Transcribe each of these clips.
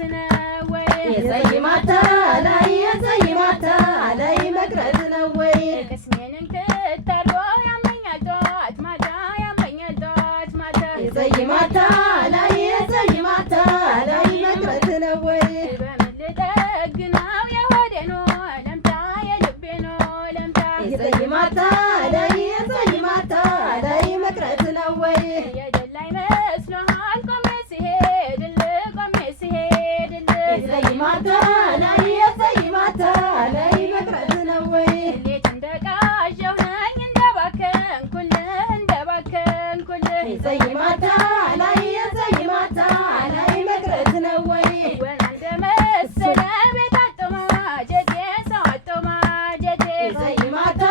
መቅረት ነው ወይ የዘይማታ ላይ መቅረት ነው ወይ ቅስሜን እንክታርጎ ያመኛል ጧት ማታ ያመኛል ጧት ማታ የዘይማታ ላይ መቅረት ነው ወይ በምን ልጠግነው የሆዴ ነው ለምታ የልቤ ነው ለምታ የዘይማታ ላይ መቅረት ነው ወይ የደላይ መስሎሃል ቆሜ ስሄድልህ የዘይማታ ላይ መቅረት ነው ወይ ሌት እንደቃዠው ነኝ እንደባከንኩልህ የዘይማታ ላይ መቅረት ነው ወይ ወና እንደመሰለ ቤት አጠማ ጀቴ ሰው አጠማ ጀቴ የዘይማታ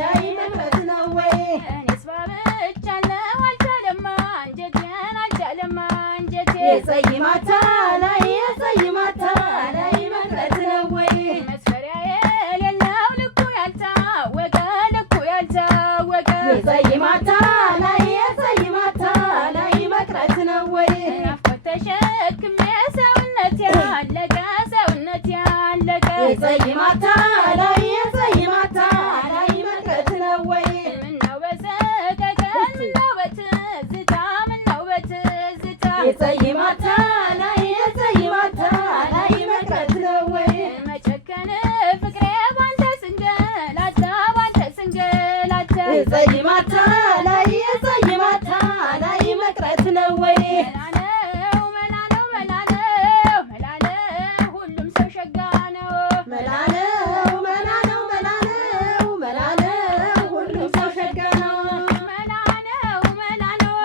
ላይ መቅረት ነው ወይ እኔስ ባብቻለሁ አልቻለም አንጀቴ የዘይማታ ላይ መቅረት ነው ወይ መስፈሪያ የሌለው ልኩ ያልታወቀ የዘይማታ ላይ መቅረት ነው ወይ ናፍቆት ተሸክሜ ሰውነት ያለቀ የዘይማታ ላይ መቅረት ነው ወይ ምነው በሰቀቀን ምነው በትዝታ የዘይማታ ላይ መቅረት ነው ወይ መጨከን ፍቅሬ ባንተ ስንገላታ የዘይማታ ላይ መቅረት ነው ወይ መላ ነው ሁሉም ሰው ሸጋ ነው መላ ነው ሁሉም ሰው ሸጋ ነው መላ ነው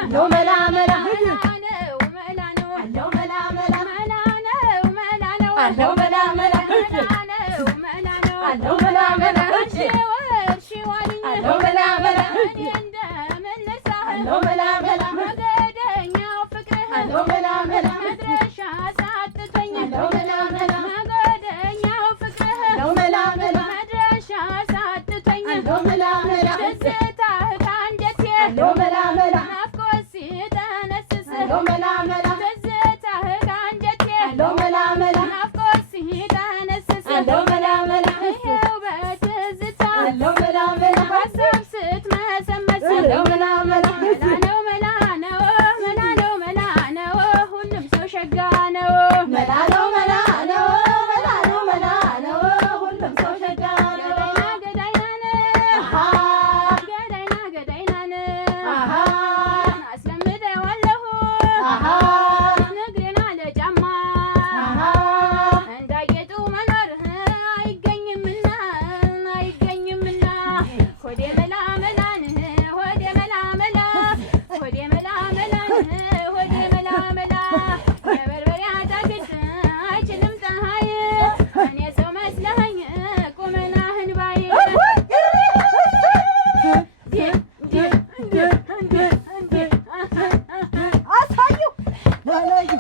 ነው መላ መገደኛው ፍቅርህ መድረሻ ሳትተኝ መገደኛው ፍቅርህ መድረሻ ሳትተኝ ትዝታህ ከአንጀቴ ናፍቆት ሲጠነስስ ትዝታህ ከአንጀቴ ናፍቆት ሲጠነስስ ይኸው በትዝታ ሀሳብ ስትመሰመስ